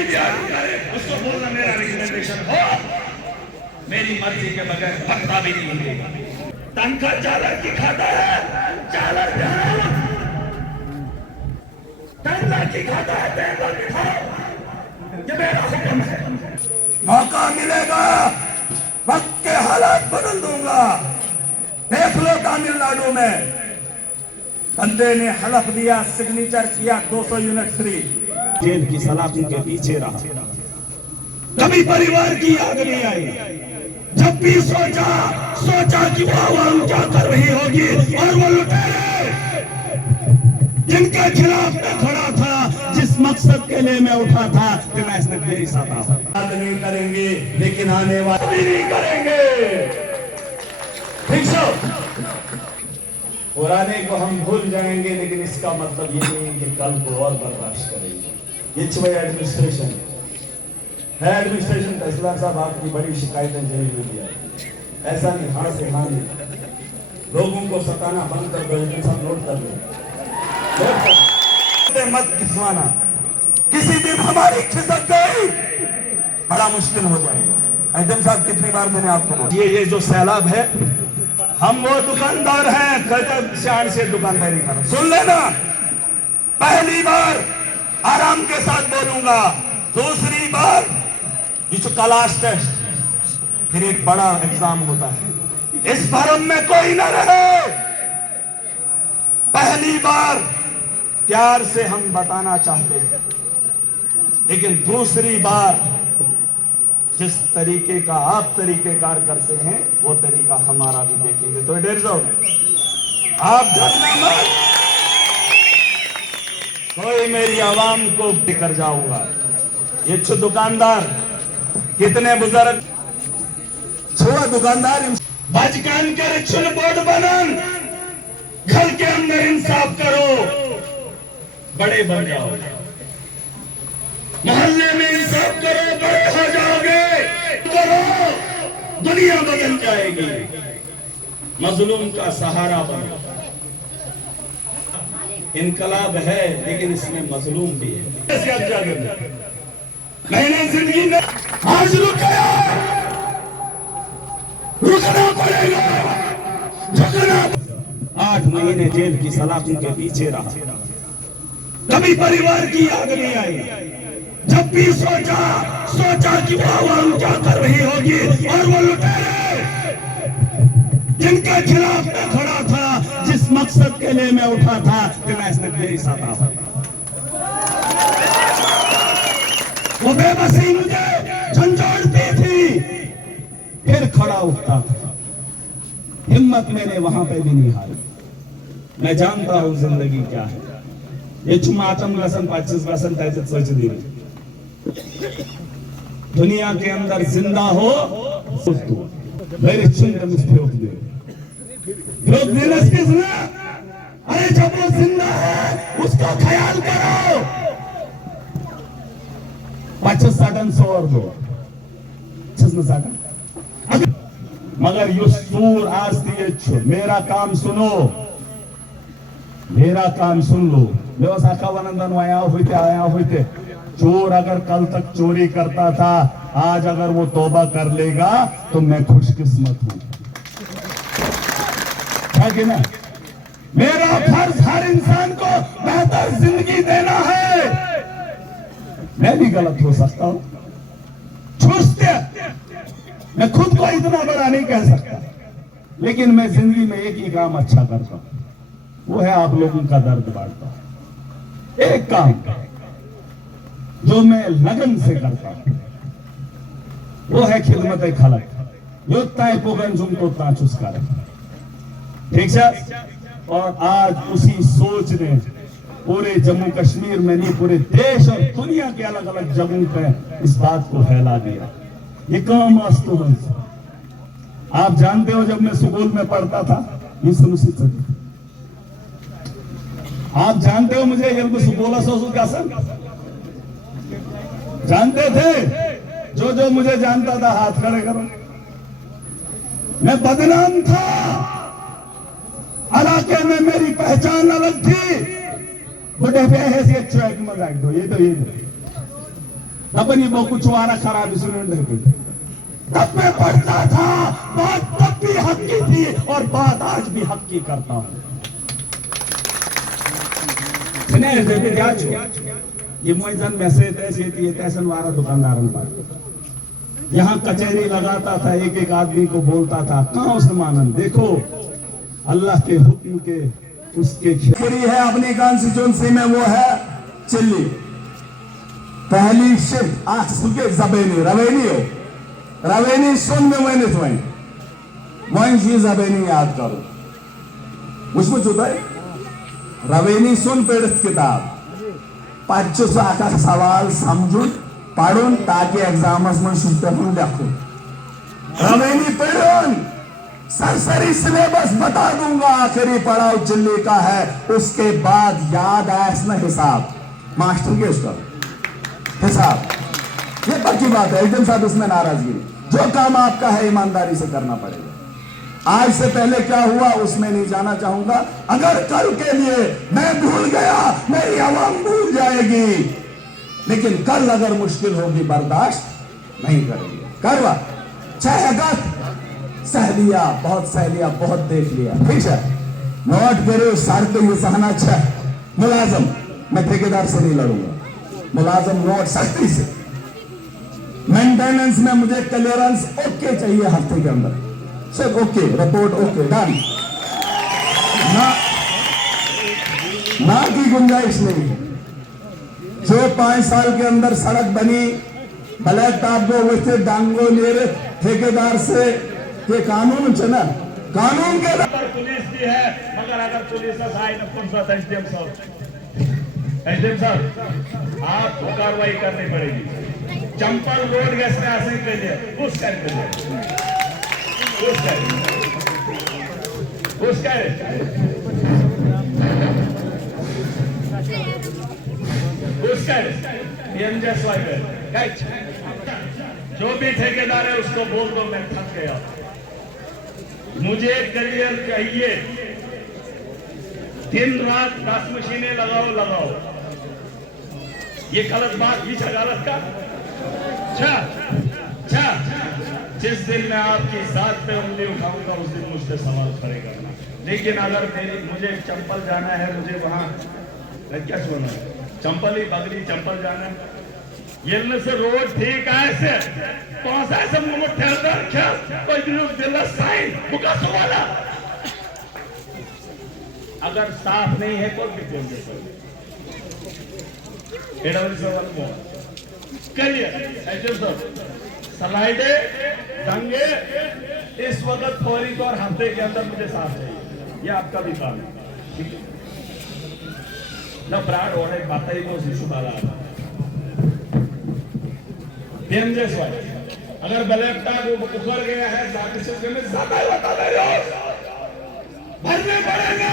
कोई भी आदमी करे उसको बोलना मेरा रिकमेंडेशन हो, मेरी मर्जी के बगैर पत्ता भी नहीं मिलेगा। तनखा चालर की खाता है, चालर तनखा की खाता है, तनखा की खाओ, ये मेरा हुक्म है। मौका मिलेगा वक्त के हालात बदल दूंगा। देख लो तमिलनाडु में बंदे ने हलफ दिया, सिग्नेचर किया 200 यूनिट फ्री, जेल की सलाखों के पीछे रहा, कभी परिवार की याद नहीं आई। जब भी सोचा कि वो आवाम क्या कर रही होगी, और वो लुटेरे जिनके खिलाफ मैं खड़ा था, जिस मकसद के लिए मैं उठा था कि मैं इसने मेरी साथ नहीं करेंगे, लेकिन आने वाले भी नहीं करेंगे। ठीक सो पुराने को हम भूल जाएंगे, लेकिन इसका मतलब ये नहीं कि कल को और बर्दाश्त करेंगे। ये एडमिनिस्ट्रेशन है, एडमिनिस्ट्रेशन तहसीलदार साहब आपकी बड़ी शिकायतें जेल में दिया, ऐसा नहीं हाथ से हाँ नहीं, लोगों को सताना बंद कर दो, सब नोट कर लो, मत खिंचवाना। किसी दिन हमारी खिसक गई बड़ा मुश्किल हो जाएगा। एडम साहब कितनी बार मैंने आपको बोला, ये जो सैलाब है, हम वो दुकानदार हैं, गजब शान से दुकानदारी करो। सुन लेना, पहली बार आराम के साथ बोलूंगा, दूसरी बार ये जो क्लास टेस्ट, फिर एक बड़ा एग्जाम होता है, इस भरम में कोई न रहे। पहली बार प्यार से हम बताना चाहते हैं, लेकिन दूसरी बार जिस तरीके का आप तरीकेकार करते हैं, वो तरीका हमारा भी देखेंगे। तो डर जाओ, आप डरना मत, कोई मेरी आवाम को लेकर जाऊंगा। ये छो दुकानदार, कितने बुजुर्ग छुआ दुकानदार बचकान कर छुन बोर्ड बनन, घर के अंदर इंसाफ करो, बड़े बन जाओ, मोहल्ले में इंसाफ करो, बड़े हो जाओगे, करो, दुनिया बदल जाएगी। मजलूम का सहारा बनो। इनकलाब है, लेकिन इसमें मजलूम भी है। मैंने जिंदगी में आज रुकना पड़ेगा, झुकना। 8 महीने जेल की सलाखों के पीछे रहा, कभी परिवार की याद नहीं आई। जब भी सोचा कि वो आवाम क्या कर रही होगी, और वो लुटेरे जिनके खिलाफ मैं खड़ा था, जिस मकसद के लिए मैं उठा था कि मैं इसने मेरी साथ, वो बेबसी मुझे झंझोड़ती थी, फिर खड़ा उठता था। हिम्मत मैंने वहां पे भी नहीं हारी। मैं जानता हूं जिंदगी क्या है। ये चुमाचम लसन 25 लसन त्याचे सोच दिली, दुनिया के अंदर जिंदा हो मेरे चुंड में अरे जब वो जिंदा है उसका ख्याल करो। 50-60 और दो मगर यो सूर आज दिए, मेरा काम सुनो, मेरा काम सुन लो। व्यवसायकानंदन आया हुए चोर अगर कल तक चोरी करता था, आज अगर वो तौबा कर लेगा तो मैं खुशकिस्मत हूं, है कि ना? मेरा फर्ज हर इंसान को बेहतर जिंदगी देना है। मैं भी गलत हो सकता हूं, छुस्ते मैं खुद को इतना बड़ा नहीं कह सकता, लेकिन मैं जिंदगी में एक ही काम अच्छा करता हूं, वो है आप लोगों का दर्द बांटता। एक काम जो मैं लगन से करता हूं, वो है खिदमत खलक, जो तय पोगन जुम तो ताचुस कर, ठीक है। और आज उसी सोच ने पूरे जम्मू कश्मीर में नहीं, पूरे देश और दुनिया के अलग अलग जगहों पे इस बात को फैला दिया। ये काम वास्तव आप जानते हो, जब मैं स्कूल में पढ़ता था, ये सुनिश्चित, आप जानते हो मुझे ये बोला सोचू का सर जानते थे? जो मुझे जानता था हाथ खड़े करो। मैं बदनाम था, इलाके में मेरी पहचान अलग थी। बड़े हैसियत दो, ये तो तब नहीं वो कुछ वारा खराब इसलिए तब मैं पढ़ता था, बात तब भी हक की थी और बात आज भी हक की करता हूं। ये मोइजन मैसेज ऐसे वारा दुकानदार पर यहाँ कचहरी लगाता था, एक एक आदमी को बोलता था, कहां उसने मानन। देखो अल्लाह के हुक्म के उसके है अपनी कॉन्स्टिट्यूंसी में, वो है चिल्ली। पहली शिफ्ट आज सुके जबेनी रवेनी हो, रवेनी सुन में वही वही जबेनी याद करो उसमें जुदाई रवेनी सुन पीड़ित किताब पाचों आका सवाल समझून पढ़ून ताकि एग्जामस में शुद्धून देखो। रवेनी पढ़ून सरसरी सिलेबस बता दूंगा, आखिरी पड़ाव चिल्ली का है, उसके बाद याद आया इसमें हिसाब मास्टर के उसका हिसाब। ये पक्की बात है, एकदम साहब इसमें नाराजगी, जो काम आपका है ईमानदारी से करना पड़ेगा। आज से पहले क्या हुआ उसमें नहीं जाना चाहूंगा। अगर कल के लिए मैं भूल गया, मेरी आवाम भूल जाएगी, लेकिन कल अगर मुश्किल होगी बर्दाश्त नहीं करेंगे। करवा 6 अगस्त सह लिया, बहुत देख लिया, ठीक है, नोट करो सारते ये सहना 6 मुलाजम, मैं ठेकेदार से नहीं लड़ूंगा, मुलाजम नोट सख्ती से, मेंटेनेंस में मुझे क्लियरेंस ओके चाहिए हफ्ते के अंदर, सब ओके, रिपोर्ट ओके, डन, ना की गुंजाइश नहीं। जो 5 साल के अंदर सड़क बनी ब्लैक टॉप को वैसे डांगो ले ठेकेदार से, ये कानून है ना, कानून के पुलिस भी है, मगर अगर पुलिस एसडीएम साहब आपको कार्रवाई करनी पड़ेगी। चंपल रोड गैस में ऐसे करिए, उस जो भी ठेकेदार है उसको बोल दो मैं थक गया, मुझे करियर चाहिए, दिन रात 10 मशीनें लगाओ। ये गलत बात ही गलत का जिस दिन मैं आपकी जात पे उंगली उठाऊंगा उस दिन मुझसे सवाल करेगा। लेकिन अगर मुझे चंपल जाना है, मुझे वहां क्या सुना चंपल ही बगली चंपल जाना है, ये से रोड ठीक है कौन सा ऐसे वाला अगर साफ नहीं है कौन भी बोल दे सलाइडे दंगे इस वक्त फौरी तौर हफ्ते के अंदर मुझे साफ चाहिए, ये आपका भी काम है। ना ब्राड हो रहे बात ही वो शिशु बाला अगर ब्लैक टॉप उतर गया है भरने पड़ेंगे।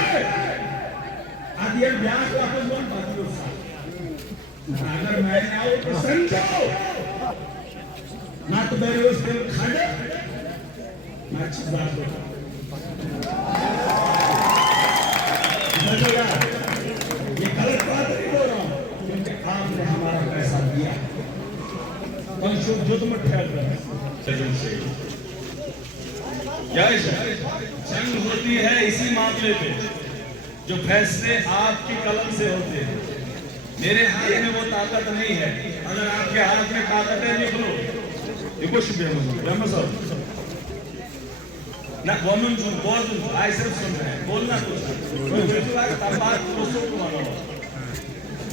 अगर मैं आऊं तो समझो ना, तो मेरे उस दिन खड़े मैं अच्छी बात ये गलत बात नहीं बोल रहा हूं, क्योंकि आपने हमारा पैसा दिया जो तुम ठहर क्या जंग होती है इसी मामले पे, जो फैसले आपकी कलम से होते हैं। मेरे हाथ में वो ताकत नहीं है, अगर आपके हाथ में ताकत है लिख लो, ये कुछ भी ना वोमेन आई सिर्फ सुन रहे हैं, बोलना कुछ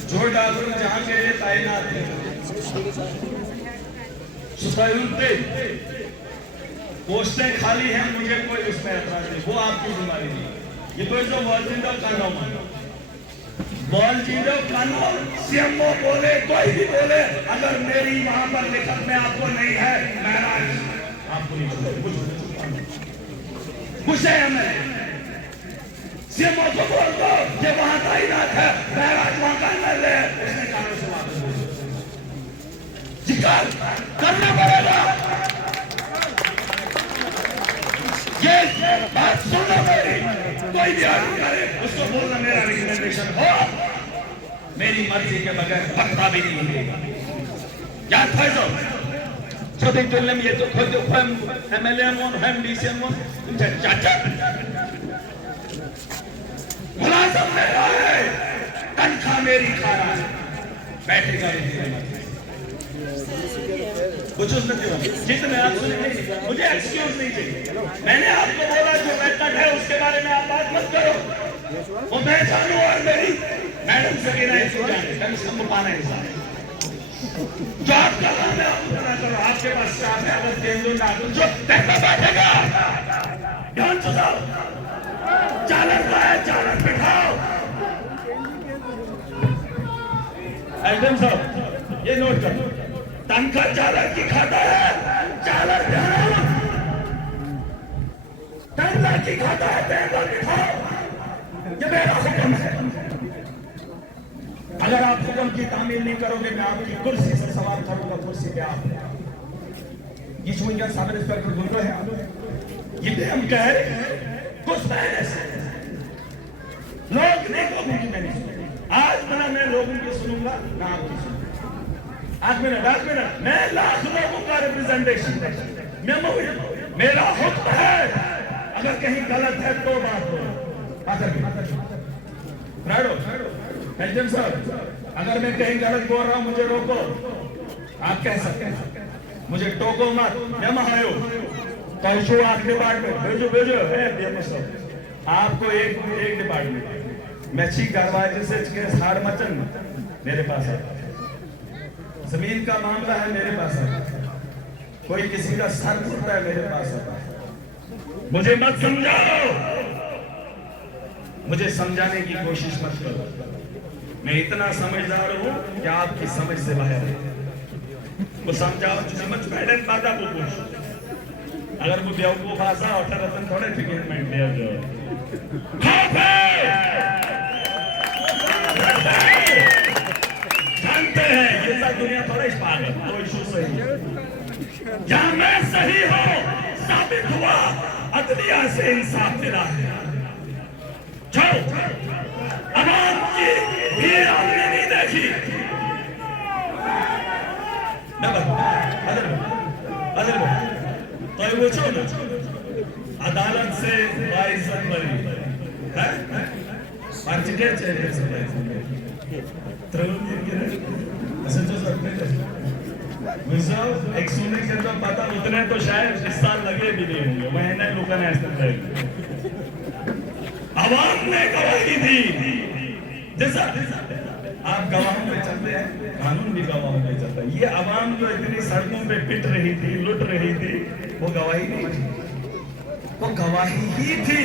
जो डालू जहां के लिए तैनात है पोस्टें खाली हैं, मुझे कोई उसमें ऐतराज नहीं, वो आपकी बीमारी नहीं। ये तो जो वर्जिंदा कानून सीएमओ बोले कोई भी बोले, अगर मेरी वहां पर लिखत में आपको नहीं है, महराज आपको नहीं गुस्से है मैं सीएमओ को बोल दो कि वहां तैनात है, महराज वहां का कर ले, उसने कानून से वापस जिक्र करना पड़ेगा। ये बात सुनना मेरी, कोई भी आदमी करे उसको बोलना मेरा रिकमेंडेशन हो, मेरी मर्जी के बगैर पत्ता भी नहीं मिलेगा। Ya Faizo, छोटे टोले में ये तो खुद हम एमएलए हम डीसी चाचा मुलाजिम मेरा है, तनख्वाह मेरी खा रहा है, बैठेगा कुछ उसने जितने आप सुने मुझे एक्सक्यूज नहीं चाहिए। मैंने आपको बोला जो बैठक है उसके बारे में आप बात मत करो। वो मैं जानू और मेरी मैडम से गिना इसको पाना है जो आपका काम है आप पूरा करो। आपके पास स्टाफ है, अगर केंद्र ना जो कैसा बैठेगा ध्यान सुनाओ। चालक का है, चालक बिठाओ। एडम साहब ये नोट करो, तनख्वाह चालक की खाता है, चालक तनख्वाह की खाता है, टेबल बिठाओ। ये मेरा हुक्म है। अगर आप हुक्म की तामील नहीं करोगे मैं आपकी कुर्सी से सवाल करूंगा। कुर्सी पे आप ये छुएंगे सब इंस्पेक्टर गुंडो है ये हम कह रहे कुछ महीने से लोग नहीं लोगों की मैंने आज मैं लोगों की सुनूंगा ना आपकी सुनूंगा। 8 मिनट मैं लाख लोगों का रिप्रेजेंटेशन मेरा हुक्म है। अगर कहीं गलत है तो बात करो। एचएम साहब अगर मैं कहीं गलत बोल रहा हूं मुझे रोको। आप कह सकते हैं मुझे टोको मत। मैं महायो कौशो आप डिपार्टमेंट भेजो है आपको एक डिपार्टमेंट मैं छी कारवाई से हाड़ मचन मेरे पास है। जमीन का मामला है मेरे पास है। कोई किसी का सर फूटता है मेरे पास है। मुझे मत समझाओ, मुझे समझाने की कोशिश मत करो। मैं इतना समझदार हूं कि आपकी समझ से बाहर है। वो समझाओ समझ पैडन बाधा को पूछ। अगर वो बेवकूफ आसा और रतन थोड़े ट्रीटमेंट दे दो। जानते हैं ये सब दुनिया थोड़ा इस पागल तो इशू सही जहां मैं सही हूं साबित हुआ अदलिया से इंसाफ मिला है। आवाम की भीड़ हमने नहीं देखी। तो वो छो ना अदालत से बाइज्जत बरी है पार्टिकल चेहरे से मुझे एक सुनने के तो पता उतने तो शायद इस साल लगे भी नहीं होंगे। महीने लोगों ने ऐसा आवाम ने गवाही दी। जैसा आप गवाहों पे चलते हैं कानून भी गवाहों पे चलता है। ये आवाम जो इतनी सड़कों पे पिट रही थी लुट रही थी वो गवाही नहीं थी, वो गवाही ही थी।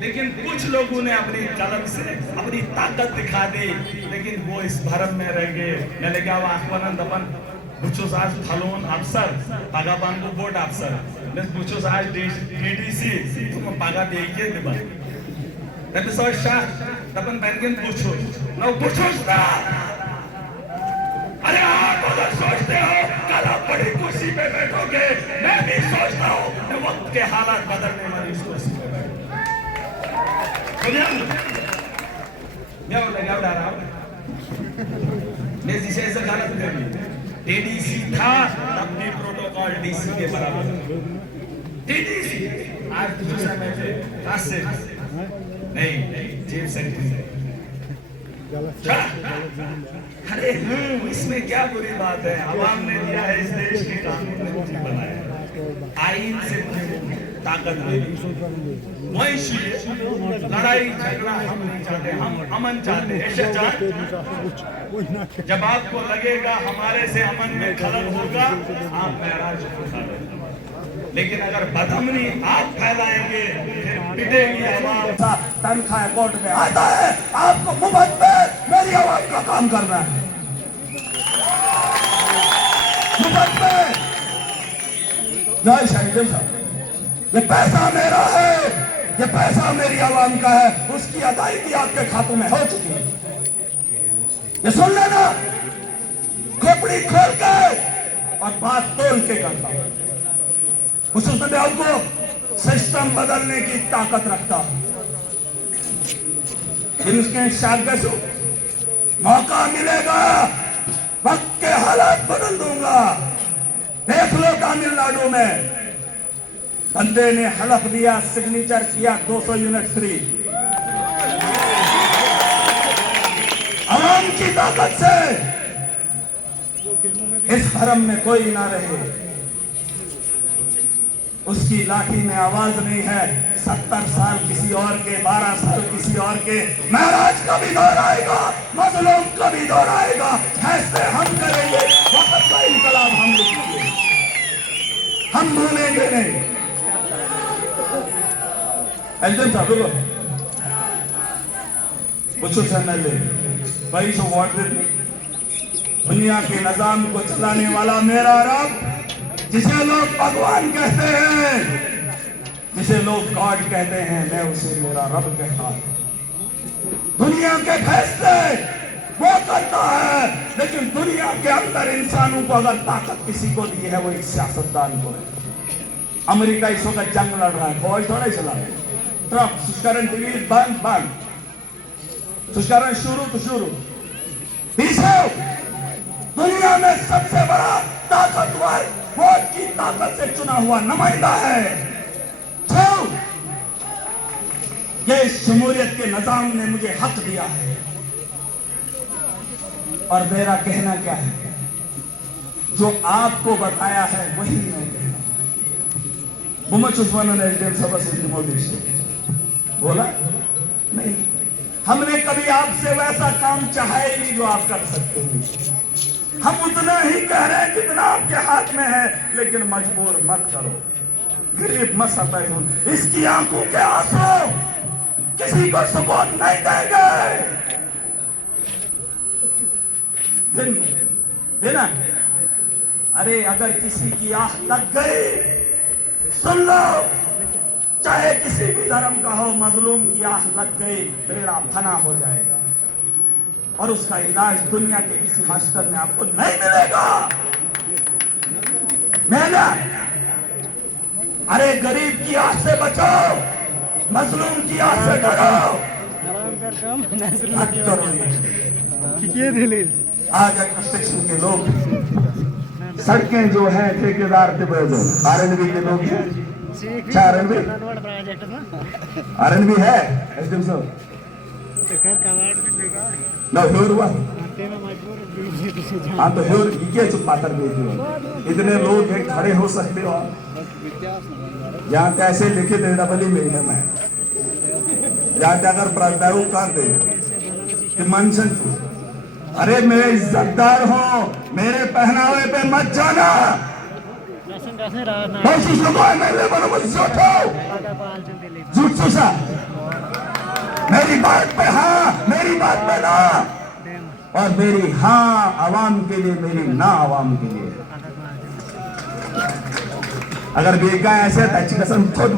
लेकिन कुछ लोगों ने अपनी कलम से अपनी ताकत दिखा दी। लेकिन वो इस भरम में रह गए न लगा आखवान दपन बुचोस आज फलोन अफसर पागा बांगो बोर्ड अफसर बुचोस आज डीडीसी तुम पागा दे के दिबा तब सो शाह तपन बैंकिंग पूछो ना पूछोस ना। अरे आप अगर सोचते हो कल आप बड़ी कुर्सी पे बैठोगे मैं भी सोचता हूँ वक्त के हालात बदलने वाली इस कुर्सी पे मैं लगा उड़ा रहा हूँ मैं जिसे ऐसा गलत कर डीडीसी था तब भी प्रोटोकॉल डीसी के बराबर। डीडीसी आज दूसरा में थे रास्ते नहीं चीफ सेक्रेटरी। अरे इसमें क्या बुरी बात है। आवाम ने दिया है इस देश के कानून ने मुझे बनाया आईन से ताकत मिली। लड़ाई झगड़ा हम नहीं चाहते, हम अमन चाहते हैं। जब आपको लगेगा हमारे से अमन में खलल होगा आप नाराज हो जाएंगे। लेकिन अगर बदअमनी आप फैलाएंगे फिर पिटेगी आवाम। तनख्वाह कोर्ट में आता है आपको मुफ्त में मेरी आवाम का काम करना है मुफ्त में। जय शाहिद साहब ये पैसा मेरा है, ये पैसा मेरी आवाम का है। उसकी अदायगी आपके खातों में हो चुकी है। ये सुन लेना खोपड़ी खोल के और बात तोल के करता हूं। उसमें आपको सिस्टम बदलने की ताकत रखता हूं। फिर उसके शागसु मौका मिलेगा वक्त के हालात बदल दूंगा। देख लो तमिलनाडु में बंदे ने हलफ दिया, सिग्नेचर किया 200 यूनिट फ्री। आवाम की ताकत से इस हरम में कोई ना रहे, उसकी लाठी में आवाज नहीं है। 70 साल किसी और के, 12 साल किसी और के, महराज कभी दौर आएगा, मजलूम कभी दौर आएगा। फैसले हम करेंगे, वक्त का इनकलाब हम लिखेंगे, हम भूलेंगे नहीं। एल्टन साहब रुको, कुछ एमएलए भाई सो वोट दे। दुनिया के निजाम को चलाने वाला मेरा रब, जिसे लोग भगवान कहते हैं, जिसे लोग गॉड कहते हैं, मैं उसे मेरा रब कहता हूं। दुनिया के फैसले वो करता है, लेकिन दुनिया के अंदर इंसानों को अगर ताकत किसी को दी है वो एक सियासतदान को है। अमेरिका इस वक्त जंग लड़ रहा है, फौज थोड़ा ही चला रहा है। ट्रम्प सुष्करण टीवी बंद, सुष्करण शुरू तो शुरू। दुनिया में सबसे बड़ा ताकतवर वोट की ताकत से चुना हुआ नुमाइंदा है। ये जमहूरियत के निजाम ने मुझे हक दिया है, और मेरा कहना क्या है, जो आपको बताया है वही मैं कहना। मुहम्मद उस्मान ने बोला नहीं, हमने कभी आपसे वैसा काम चाहा ही नहीं जो आप कर सकते हैं। हम उतना ही कह रहे हैं जितना आपके हाथ में है, लेकिन मजबूर मत करो, गरीब मत सताओ। इसकी आंखों के आंसू किसी को सुकून नहीं देंगे। देना, अरे अगर किसी की आंख लग गई, सुन लो, चाहे किसी भी धर्म का हो, मजलूम की आंख लग गई, बेड़ा फना हो जाएगा, और उसका इलाज दुनिया के किसी हॉस्पिटल में आपको नहीं मिलेगा। मेरा अरे गरीब की आंख से बचो, मजलूम की आंख से डरो। आज कंस्ट्रक्शन के लोग, सड़कें जो है ठेकेदार के आरएनबी के लोग हैं। आरएनबी है एसडीएम साहब ना हुआ। हाँ तो ये चुप पातर इतने लोग हैं, खड़े हो सकते हो यहाँ कैसे लिखे थे डबली में है। मैं यहाँ अगर प्राध्यापक कहते कि मनसन, अरे मेरे इज्जतदार हो, मेरे पहनावे पे मत जाना। झूठ सोचा, मेरी बात पे हाँ, मेरी बात पे ना, और मेरी हाँ आवाम के लिए, मेरी ना आवाम के लिए। अगर बेगा ऐसे अच्छी कसम छोड़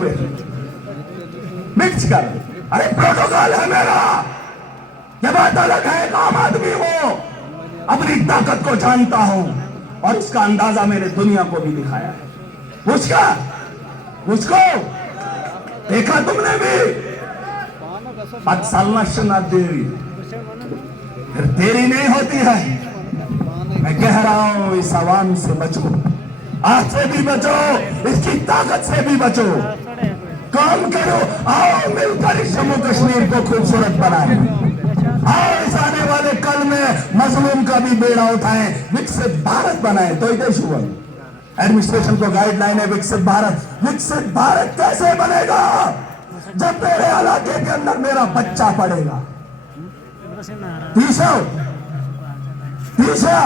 मिक्स कर, अरे प्रोटोकॉल है मेरा, ये बात अलग है। एक आम आदमी हो, अपनी ताकत को जानता हूं, और इसका अंदाजा मैंने दुनिया को भी दिखाया है। मुझको देखा तुमने भी, देवी फिर तेरी नहीं होती है। मैं कह रहा हूं इस आवाम से बचो, आज से भी बचो, इसकी ताकत से भी बचो। काम करो, आओ मिलकर इस जम्मू कश्मीर को खूबसूरत बनाएं। आओ इस आने वाले कल में मजलूम का भी बेड़ा उठाएं, विकसित भारत बनाएं। तो इधर शुभ एडमिनिस्ट्रेशन को गाइडलाइन है विकसित भारत। विकसित भारत कैसे बनेगा? जब मेरे इलाके के अंदर मेरा बच्चा पढ़ेगा। तीसरा,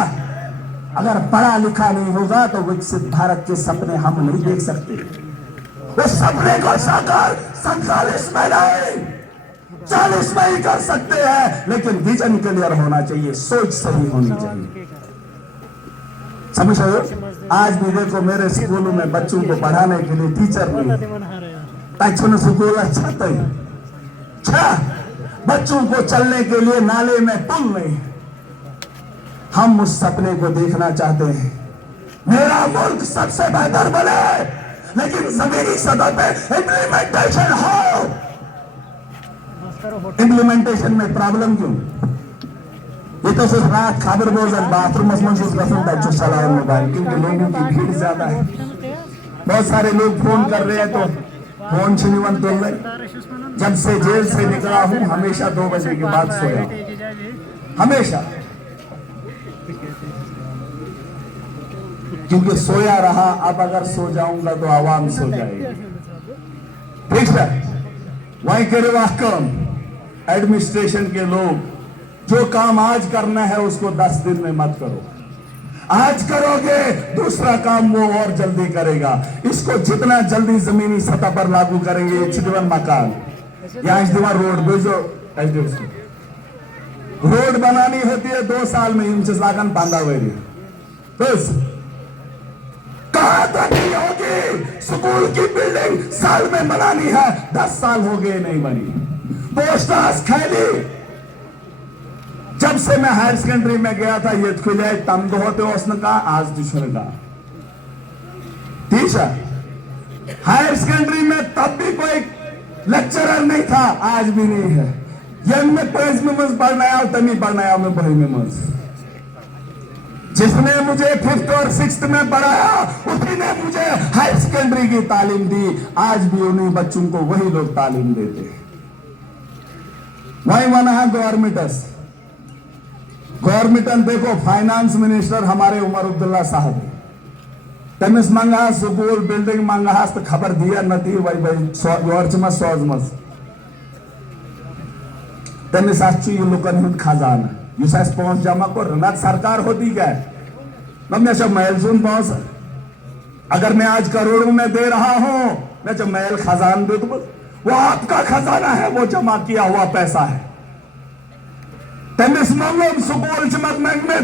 अगर पढ़ा लिखा नहीं होगा तो विकसित भारत के सपने हम नहीं देख सकते। उस सपने को साकार 47 में नहीं 40 में ही कर सकते हैं, लेकिन विजन क्लियर होना चाहिए, सोच सही होनी चाहिए। समझ रहे हो? आज भी देखो मेरे स्कूलों में बच्चों को पढ़ाने के लिए टीचर नहीं, स्कूल अच्छा, बच्चों को चलने के लिए नाले में पुल नहीं। हम उस सपने को देखना चाहते हैं, मेरा मुल्क सबसे बेहतर बने, लेकिन जमीनी सतह पे इम्प्लीमेंटेशन हो। इम्प्लीमेंटेशन में प्रॉब्लम क्यों? ये तो सिर्फ रात खबर बोझन बाथरूम में चलाओ मोबाइल, क्योंकि लोगों की भीड़ ज्यादा है। बहुत सारे लोग फोन कर रहे हैं तो फोन छुनिवन तुल रहे। जब से जेल से निकला हूं हमेशा 2 बजे के बाद सोया, हमेशा, क्योंकि सोया रहा। अब अगर सो जाऊंगा तो आवाम सो जाएगी। ठीक है, वहीं करे वाकम एडमिनिस्ट्रेशन के लोग, जो काम आज करना है उसको 10 दिन में मत करो। आज करोगे दूसरा काम वो और जल्दी करेगा। इसको जितना जल्दी जमीनी सतह पर लागू करेंगे, चिदवन मकान या इजदवा रोड बेजो रोड बनानी होती है 2 साल में, इंचलागन पांदावेरी बस। कहां तक नहीं होगी? स्कूल की बिल्डिंग साल में बनानी है, 10 साल हो गए नहीं बनी। पोस्ट हाउस खाली, जब से मैं हायर सेकेंडरी में गया था ये खुले तम होते उसने कहा, आज दुश्मन कहा। ठीक है, हायर सेकेंडरी में तब भी कोई लेक्चरर नहीं था, आज भी नहीं है। यंग में पेज में मज पढ़ना आया, तमी पढ़ना आया मैं बही में मज। जिसने मुझे 5th और 6th में पढ़ाया उसी ने मुझे हायर सेकेंडरी की तालीम दी। आज भी उन्हीं बच्चों को वही लोग तालीम देते हैं। वही माना है गवर्नमेंट देखो, फाइनेंस मिनिस्टर हमारे उमर अब्दुल्ला साहब, तमिस मंगा स्कूल बिल्डिंग मंगा तो खबर दिया नती वही वही सोजमस तमिस ये लुकन हंद खजाना युस पहुंच जमा कर ना सरकार होती क्या मैं महलजून पहुंच। अगर मैं आज करोड़ों में दे रहा हूं, मैं जब महल खजान दे तो वो आपका खजाना है, वो जमा किया हुआ पैसा है। तमिस मंगम स्कूल चमक में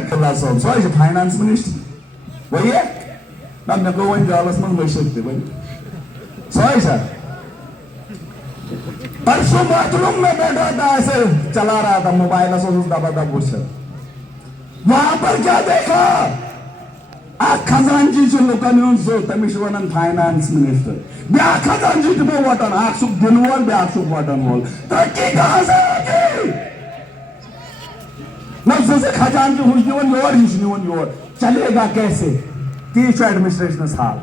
फाइनेंस मिनिस्टर वही है ना, मैं को वही गालस में मशक थे भाई सॉरी सर। परसों बाथरूम में बैठा था, ऐसे चला रहा था मोबाइल से, उस दबा दबा वहां पर क्या देखा? खजानजी लोकांनी तमिश वन फाइनेंस मिनिस्टर ब्या खजानजी वटन सुख दिन वोल ब्या सुख वटन वोल। तरक्की कहां से होगी? से खजानजी हुश निवन योर हिश निवन योर चलेगा कैसे? तीस एडमिनिस्ट्रेशन साल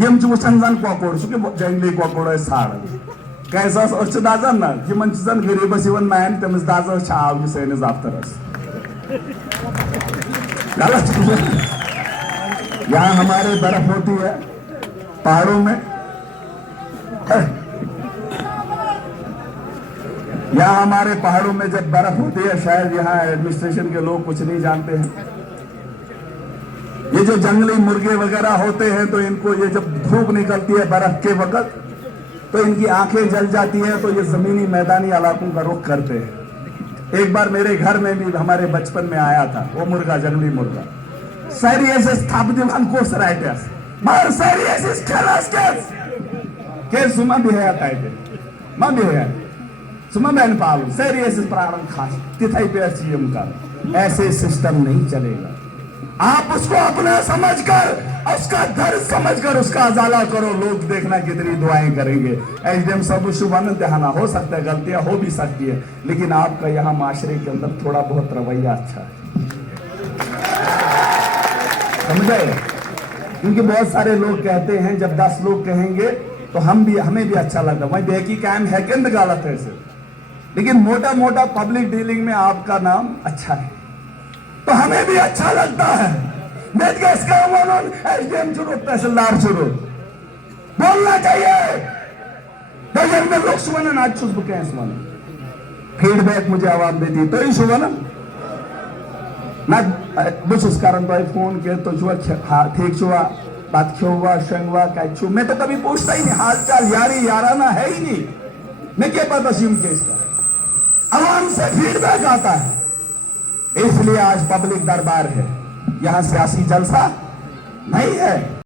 यम वचन जन कोकोड़ सह जंगली कोकोड़ साड़ कैसा दाजन ना यमन जन गरीबस मैन तमिस दाज आव सैनिस दफ्तरस गलत। यहाँ हमारे बर्फ होती है पहाड़ों में, यहाँ हमारे पहाड़ों में जब बर्फ होती है, शायद यहाँ एडमिनिस्ट्रेशन के लोग कुछ नहीं जानते हैं। ये जो जंगली मुर्गे वगैरह होते हैं तो इनको ये जब धूप निकलती है बर्फ के वक्त तो इनकी आंखें जल जाती हैं, तो ये जमीनी मैदानी इलाकों का रुख करते हैं। एक बार मेरे घर में भी हमारे बचपन में आया था वो मुर्गा, जंगली मुर्गा। Seriöses tabidivan korsraitas. Mar seriöses kalaskes. Ke suma bihaya taite. Ma bihaya. Suma ben palu. Seriöses प्रारंभ खास. तिथाई पे सीएम का. ऐसे सिस्टम नहीं चलेगा। आप उसको अपना समझकर, उसका दर्द समझकर उसका अजाला करो। लोग देखना कितनी दुआएं करेंगे। एचडीएम सब शुभानंद देहाना हो सकता है, गलतियां हो भी सकती है, लेकिन आपका यहाँ माशरे के अंदर थोड़ा बहुत रवैया अच्छा है, समझे? क्योंकि बहुत सारे लोग कहते हैं, जब 10 लोग कहेंगे तो हमें भी अच्छा लगता है। वही देखी कायम है कि गलत है से, लेकिन मोटा मोटा पब्लिक डीलिंग में आपका नाम अच्छा है तो हमें भी अच्छा लगता है। एसडीएम चुनो, तहसीलदार चुनो, बोलना चाहिए। में लोग सुबह आज सुबह फीडबैक मुझे आवाम देती तो ही सुबह ना बुस कारण तो फोन के तो ठीक छुआ बात हुआ शंगवा क्या मैं तो कभी पूछता ही नहीं, हाल चाल यारी याराना है ही नहीं। मैं क्या पता सीम केस का आवाम से फीडबैक आता है, इसलिए आज पब्लिक दरबार है, यहां सियासी जलसा नहीं है।